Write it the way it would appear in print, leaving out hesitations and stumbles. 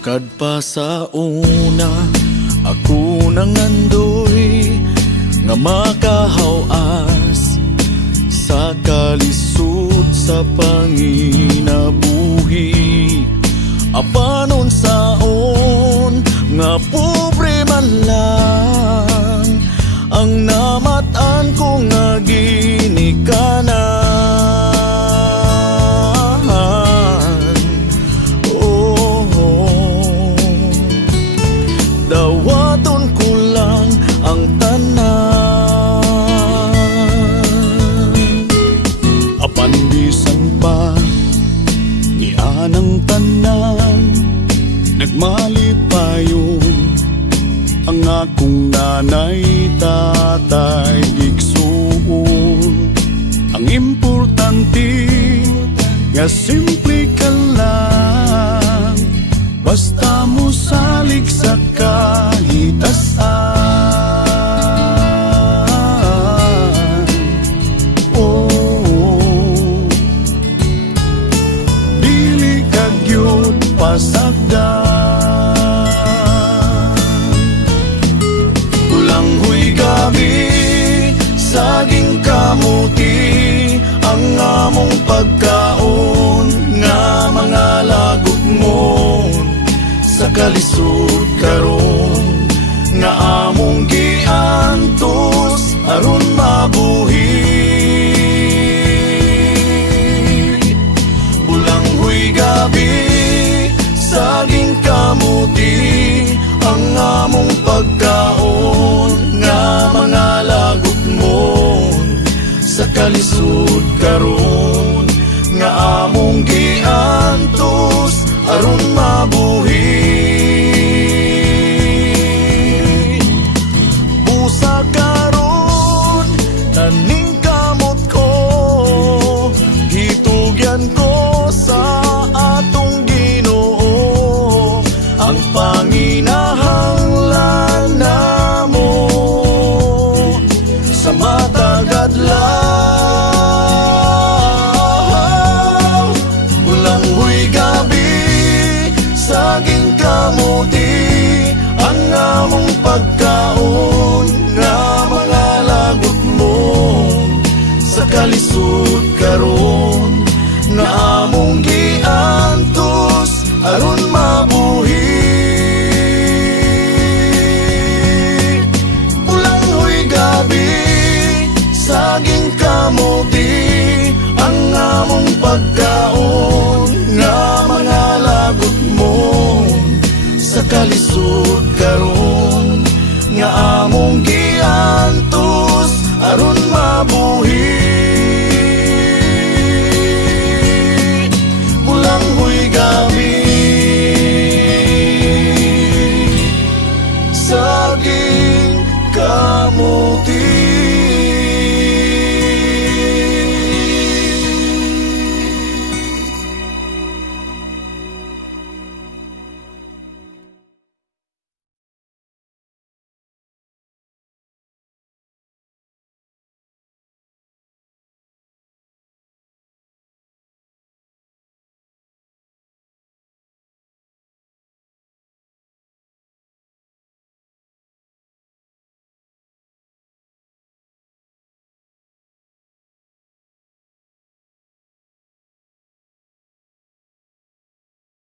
Kadpa sa una, ako nang andoy nga makahawas sa kalisod sa panginabuhi. Apanon saon nga pobre man lang ang namatan ko nga ginikanan. Dawaton ko lang ang tanan. Apan bisan pa ni anang tanan, nagmalipayon ang akong nanay, tatay, igsuon. Ang importante nga simple ka lang, basta mo salig sa kahitasan. Oh, dili kag yun pasagdan. Ulanghoy gabi, saging kamuti, ang among pagkaon nga mga lagot mo sa kalisod karon nga among giantos aron mabuhi. Bulanghoy gabi, saging kamuti, ang among pagkaon nga mga lagot mo sa kalisod karon nga among giantos aron mabuhi. Busa karon taning kamot ko, hitugyan ko sa atong Ginoo ang panginahanglan namo sa matagad lang. Bulanghoy gabi, saging kamuti, ang among pagkaon nga mga lagot mo sa kalisod karon nga among giantos aron mabuhi. Bulanghoy gabi, saging kamuti, ang among pagkaon nga mga lagot mo sa kalisod karon nga among giantos aron mabuhi.